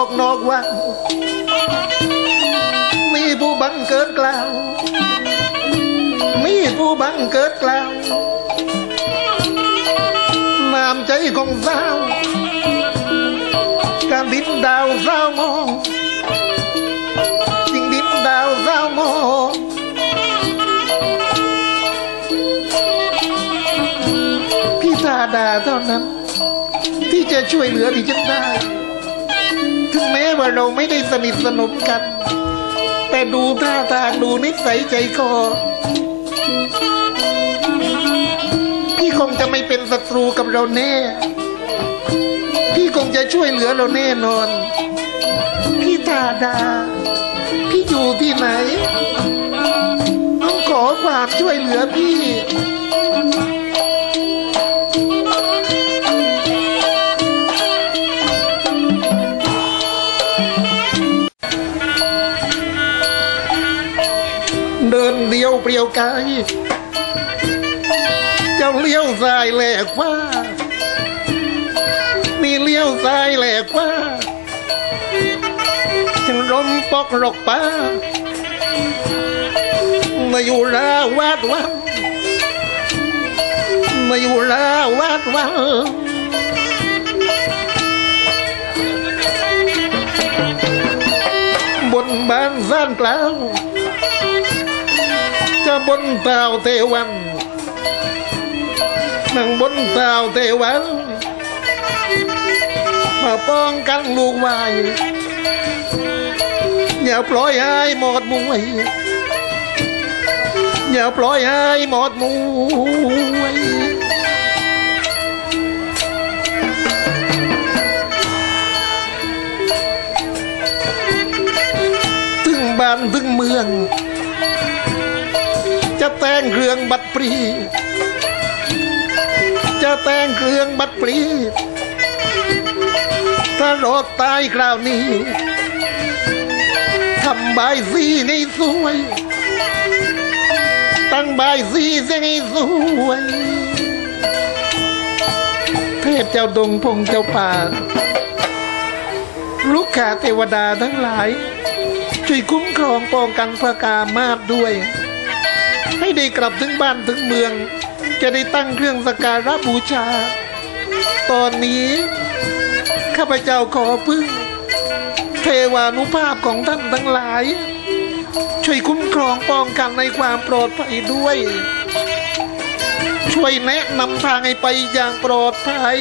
ออกนอกวังมีผู้บังเกิดกล่าว มีผู้บังเกิดกล่าวน้ำใจของสาวการดินดาวสาวมองสิ่งดินดาวสาวมองพี่ตาดาเท่านั้น ที่จะช่วยเหลือดิฉันได้ ถึงแม้ว่าเราไม่ได้สนิทสนมกัน แต่ดูท่าทางดูนิสัยใจคอพี่คงจะไม่เป็นศัตรูกับเราแน่ พี่คงจะช่วยเหลือเราแน่นอน พี่ตาดา พี่อยู่ที่ไหน ต้องขอความช่วยเหลือพี่ เดินเดียวเปรียวกายเจ้าเลี้ยวซ้ายแหลกว่านี่เลี้ยวซ้ายแหลกว่าถึงลมปอกหลกป้ามาอยู่ราวาดวันมาอยู่ราวาดวันบนบ้านซ่านกลาง บนเต่าเทวันนั่งบนเต่าเทวันมาป้องกันลูกไว้อย่าปล่อยให้หมดมวยอย่าปล่อยให้หมดมวยถึงบ้านถึงเมือง จะแต่งเครื่องบัตรปรี จะแต่งเครื่องบัตรปรี ถ้ารอดตายคราวนี้ทำบายสีให้สวย ตั้งบายสีเสียให้สวย เทพเจ้าดงพงเจ้าป่า ลูกขาเทวดาทั้งหลาย ช่วยคุ้มครองป้องกันพระกามาศด้วย ให้ได้กลับถึงบ้านถึงเมือง จะได้ตั้งเครื่องสการะบูชา ตอนนี้ ข้าพเจ้าขอพึ่ง เทวานุภาพของท่านทั้งหลาย ช่วยคุ้มครองป้องกันในความปลอดภัยด้วย ช่วยแนะนำทางให้ไปอย่างปลอดภัย